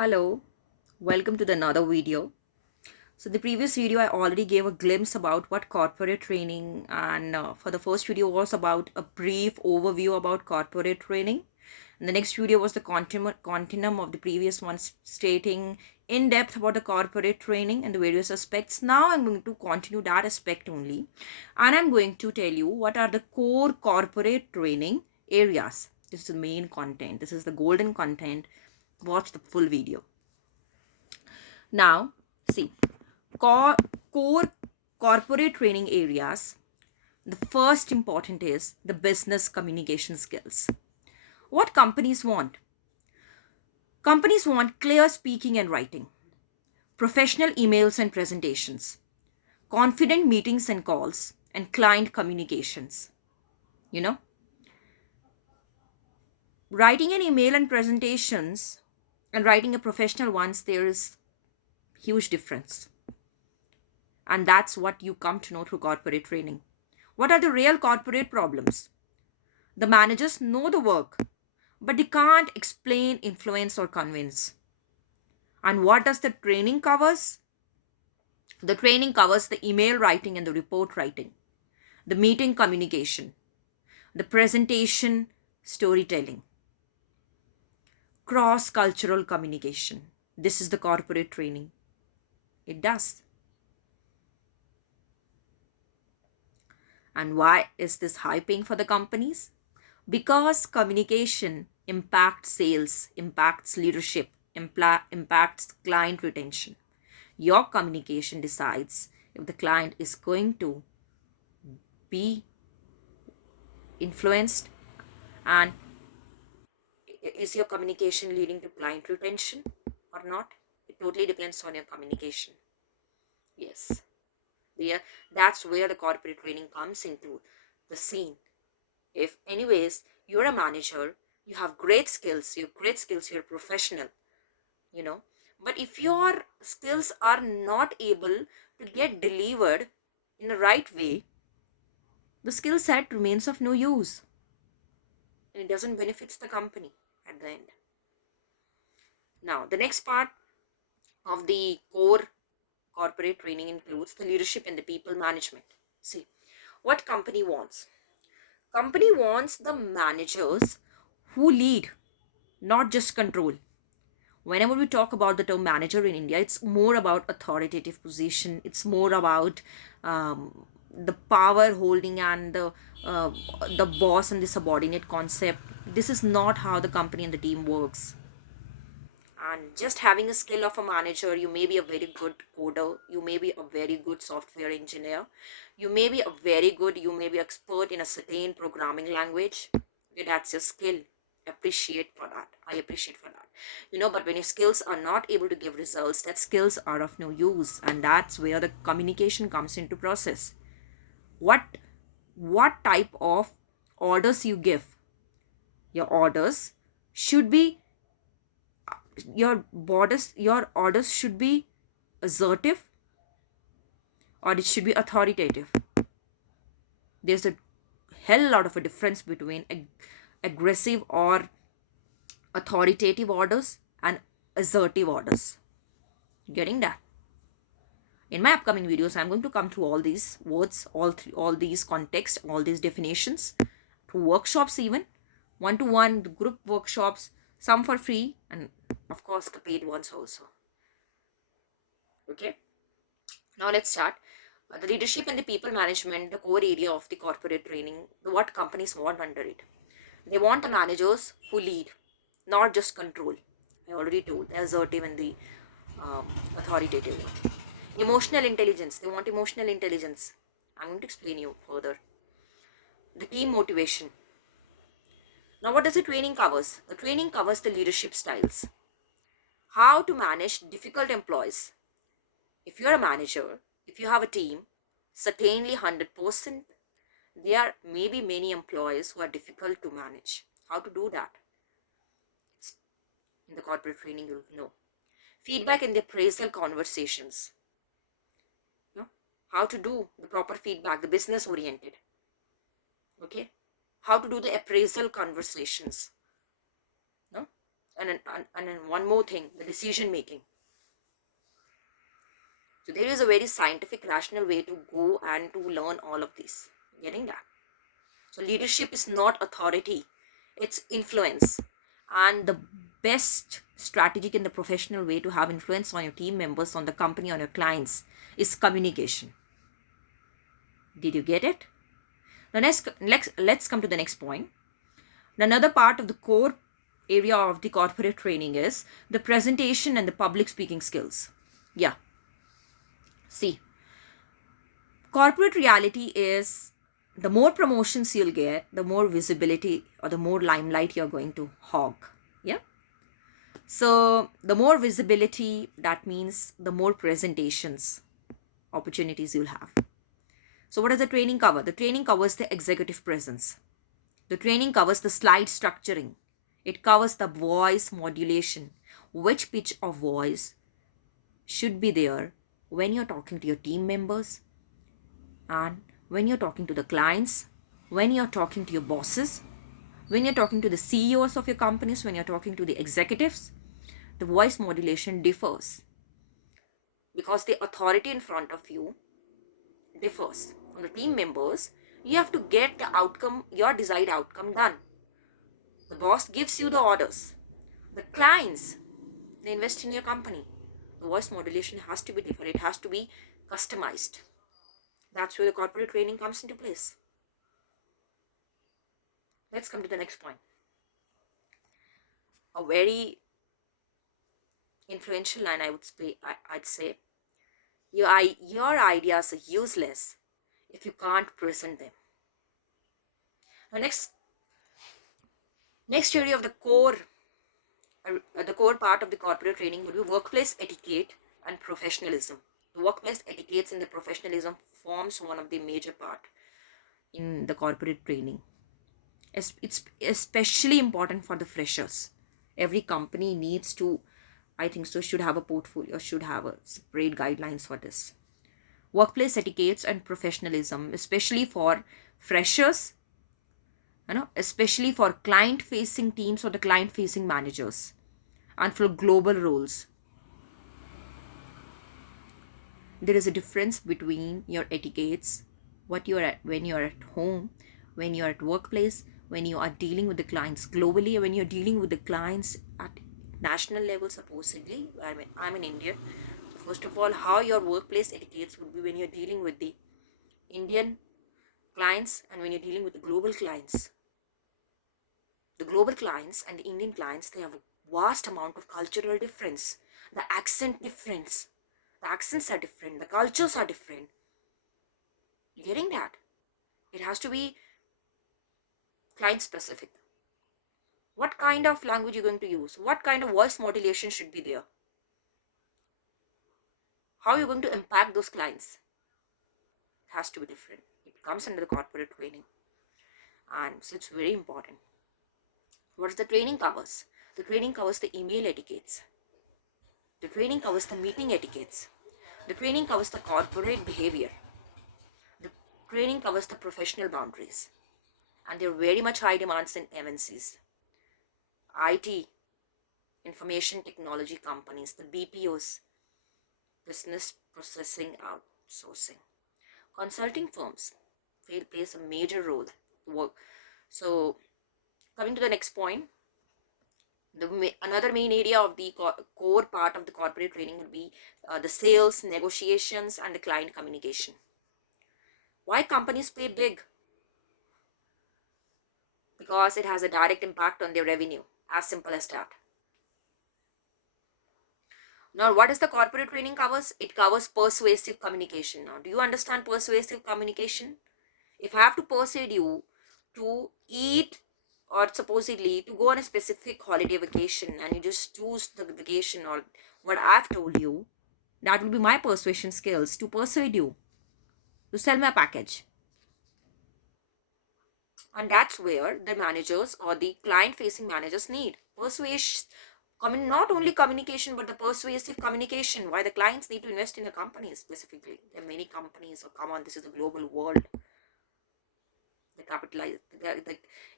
Hello, welcome to the another video. So the previous video I already gave a glimpse about what corporate training and for the first video was about a brief overview about corporate training. And the next video was the continuum of the previous one stating in depth about the corporate training and the various aspects. Now I'm going to continue that aspect only, and I'm going to tell you what are the core corporate training areas. This is the main content. This is the golden content. Watch the full video. Now, see, core corporate training areas. The first important is the business communication skills. What companies want? Companies want clear speaking and writing, professional emails and presentations, confident meetings and calls, and client communications. You know, writing an email and presentations and writing a professional ones, there is huge difference. And that's what you come to know through corporate training. What are the real corporate problems? The managers know the work, but they can't explain, influence, or convince. And what does the training covers? The training covers the email writing and the report writing, the meeting communication, the presentation storytelling, cross-cultural communication. This is the corporate training. It does. And why is this high paying for the companies? Because communication impacts sales, impacts leadership, impacts client retention. Your communication decides if the client is going to be influenced, and is your communication leading to client retention or not. It totally depends on your communication. Yes, there, that's where the corporate training comes into the scene. If anyways you're a manager, you have great skills, you're professional, you know, but if your skills are not able to get delivered in the right way, the skill set remains of no use and it doesn't benefits the company at the end. Now the next part of the core corporate training includes the leadership and the people management. See, what company wants the managers who lead, not just control. Whenever we talk about the term manager in India, it's more about authoritative position. It's more about the power holding and uh, the boss and the subordinate concept. This is not how the company and the team works. And just having a skill of a manager, you may be a very good coder, you may be a very good software engineer, you may be expert in a certain programming language. Okay, that's your skill. I appreciate for that, but when your skills are not able to give results, that skills are of no use, and that's where the communication comes into process. What what type of orders you give? Your orders should be your orders should be assertive, or it should be authoritative. There's a hell lot of a difference between aggressive or authoritative orders and assertive orders. Getting that? In my upcoming videos, I'm going to come through all these words, all these contexts, all these definitions, through workshops, even one-to-one group workshops, some for free, and of course the paid ones also. Okay, now let's start. The leadership and the people management, the core area of the corporate training, what companies want under it. They want the managers who lead, not just control. I already told the assertive and the authoritative one. Emotional intelligence. They want emotional intelligence. I'm going to explain you further. The team motivation. Now, what does the training covers? The training covers the leadership styles. How to manage difficult employees. If you're a manager, if you have a team, certainly 100%, there may be many employees who are difficult to manage. How to do that? In the corporate training, you'll know. Feedback and the appraisal conversations. How to do the proper feedback, the business oriented. Okay. How to do the appraisal conversations. No? and one more thing, the decision making. So there is a very scientific, rational way to go and to learn all of this. Getting that? So leadership is not authority, it's influence. And the best strategic in the professional way to have influence on your team members, on the company, on your clients is communication. Did you get it? Now let's come to the next point. Another part of the core area of the corporate training is the presentation and the public speaking skills. Yeah. See, corporate reality is the more promotions you'll get, the more visibility or the more limelight you're going to hog. Yeah. So the more visibility, that means the more presentations opportunities you'll have. So what does the training cover? The training covers the executive presence. The training covers the slide structuring. It covers the voice modulation. Which pitch of voice should be there when you're talking to your team members, and when you're talking to the clients, when you're talking to your bosses, when you're talking to the CEOs of your companies, when you're talking to the executives. The voice modulation differs because the authority in front of you differs. From the team members, you have to get the outcome, your desired outcome done. The boss gives you the orders. The clients, they invest in your company. The voice modulation has to be different. It has to be customized. That's where the corporate training comes into place. Let's come to the next point. A very influential line, I'd say, your ideas are useless if you can't present them. Now next area of the core part of the corporate training will be workplace etiquette and professionalism. The workplace etiquettes and the professionalism forms one of the major part in the corporate training. It's especially important for the freshers. Every company needs to, I think so, should have a portfolio, should have a separate guidelines for this. Workplace etiquettes and professionalism, especially for freshers, especially for client facing teams or the client facing managers, and for global roles. There is a difference between your etiquettes, what you are at when you are at home, when you are at workplace, when you are dealing with the clients globally, when you're dealing with the clients at national level. Supposedly, I'm an Indian. So first of all, how your workplace etiquettes would be when you're dealing with the Indian clients and when you're dealing with the global clients. The global clients and the Indian clients, they have a vast amount of cultural difference. The accent difference. The accents are different. The cultures are different. You getting that? It has to be client specific. What kind of language you're going to use? What kind of voice modulation should be there? How you're going to impact those clients? It has to be different. It comes under the corporate training. And so it's very important. What the training covers? The training covers the email etiquettes. The training covers the meeting etiquettes. The training covers the corporate behavior. The training covers the professional boundaries. And there are very much high demands in MNCs. IT, information technology companies, the BPOs, business processing outsourcing. Consulting firms plays a major role. So coming to the next point, another main area of the core part of the corporate training will be the sales, negotiations, and the client communication. Why companies pay big? Because it has a direct impact on their revenue. As simple as that. Now, what does the corporate training covers? It covers persuasive communication. Now, do you understand persuasive communication? If I have to persuade you to eat or supposedly to go on a specific holiday vacation and you just choose the vacation or what I've told you, that will be my persuasion skills to persuade you to sell my package. And that's where the managers or the client facing managers need persuasion. Not only communication but the persuasive communication. Why the clients need to invest in the company specifically. There are many companies. Oh, come on, this is a global world. The capitalize.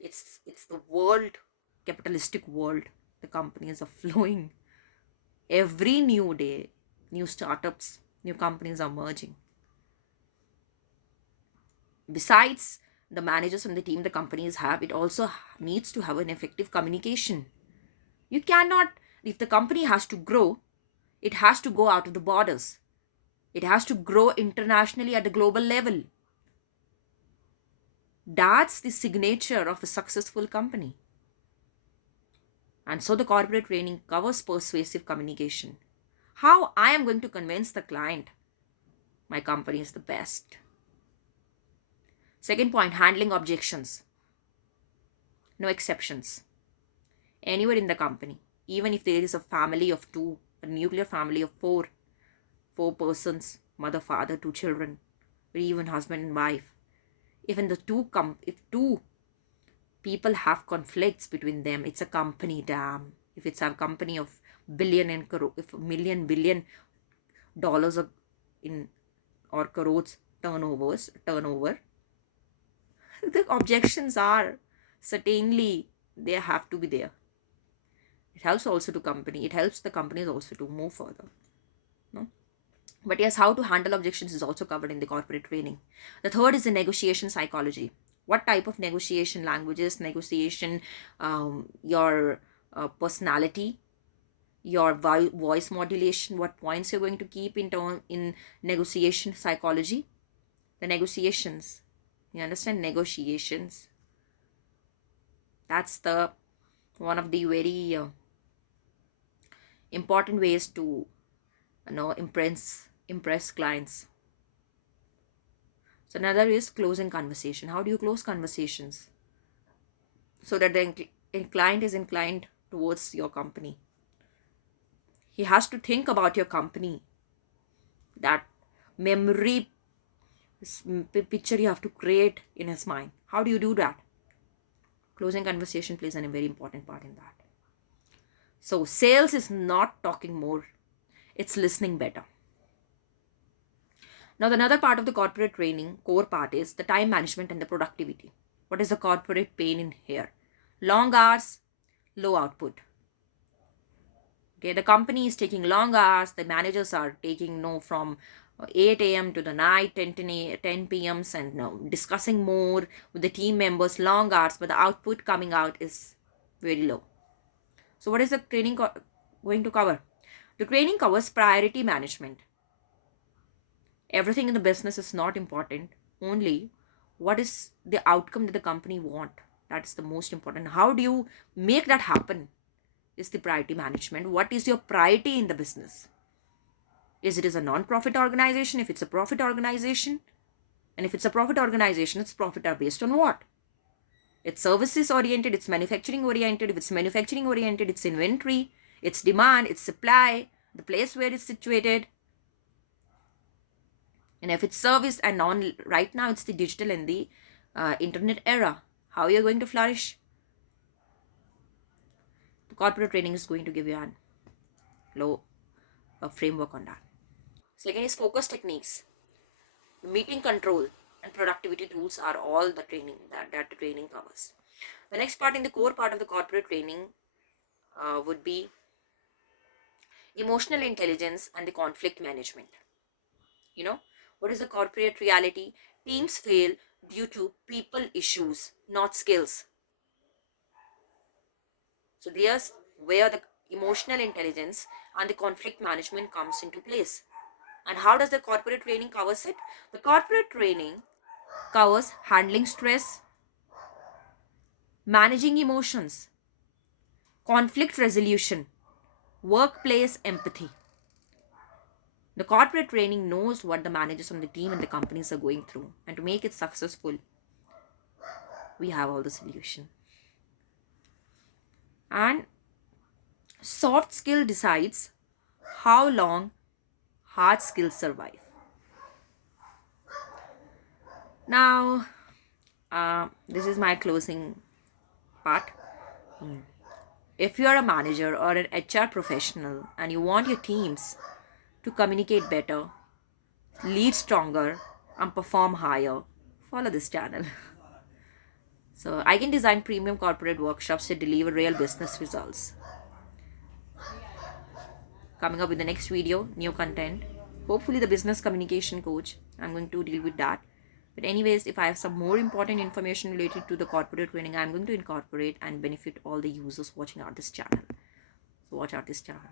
It's the world, capitalistic world. the companies are flowing. Every new day, new startups, new companies are merging. Besides the managers and the team the companies have, it also needs to have an effective communication. You cannot, if the company has to grow, it has to go out of the borders. It has to grow internationally at the global level. That's the signature of a successful company. And so the corporate training covers persuasive communication. How I am going to convince the client my company is the best. Second point, handling objections. No exceptions. Anywhere in the company, even if there is a family of two, a nuclear family of four persons, mother, father, two children, or even husband and wife, even if two people have conflicts between them, it's a company, damn. If it's a company of billion and crore, if million billion dollars of in or crores turnover, the objections are certainly they have to be there. It helps also to company. It helps the companies also to move further. No? But yes, how to handle objections is also covered in the corporate training. The third is the negotiation psychology. What type of negotiation languages, negotiation, your personality, your voice modulation, what points you're going to keep in negotiation psychology. The negotiations, you understand, negotiations, that's the one of the very important ways to impress clients. So another is closing conversation. How do you close conversations so that the client is inclined towards your company? He has to think about your company. That memory picture you have to create in his mind. How do you do that? Closing conversation plays a very important part in that. So sales is not talking more, it's listening better. Now, another part of the corporate training, core part, is the time management and the productivity. What is the corporate pain in here? Long hours, low output. Okay, the company is taking long hours, the managers are taking from 8 a.m. to the night, 10 p.m. and discussing more with the team members, long hours, but the output coming out is very low. So what is the training going to cover? The training covers priority management. Everything in the business is not important. Only what is the outcome that the company want. That's the most important. How do you make that happen is the priority management. What is your priority in the business? Is it a non-profit organization? If it's a profit organization, and if it's a profit organization, its profit are based on what? It's services oriented, it's manufacturing oriented. If it's manufacturing oriented, it's inventory, it's demand, it's supply, the place where it's situated. And if it's service and on right now it's the digital and the internet era, how you're going to flourish? The corporate training is going to give you a framework on that. Second is focus techniques. Meeting control and productivity tools are all the training that the training covers. The next part in the core part of the corporate training would be emotional intelligence and the conflict management. What is the corporate reality? Teams fail due to people issues, not skills. So there's where the emotional intelligence and the conflict management comes into place. And how does the corporate training covers it? The corporate training covers handling stress, managing emotions, conflict resolution, workplace empathy. The corporate training knows what the managers on the team and the companies are going through, and to make it successful, we have all the solution. And soft skill decides how long hard skills survive. Now, this is my closing part. If you are a manager or an HR professional and you want your teams to communicate better, lead stronger, and perform higher, follow this channel. So, I can design premium corporate workshops to deliver real business results. coming up with the next video, new content. Hopefully the business communication coach, I'm going to deal with that. But anyways, if I have some more important information related to the corporate training, I'm going to incorporate and benefit all the users watching out this channel. So watch out this channel.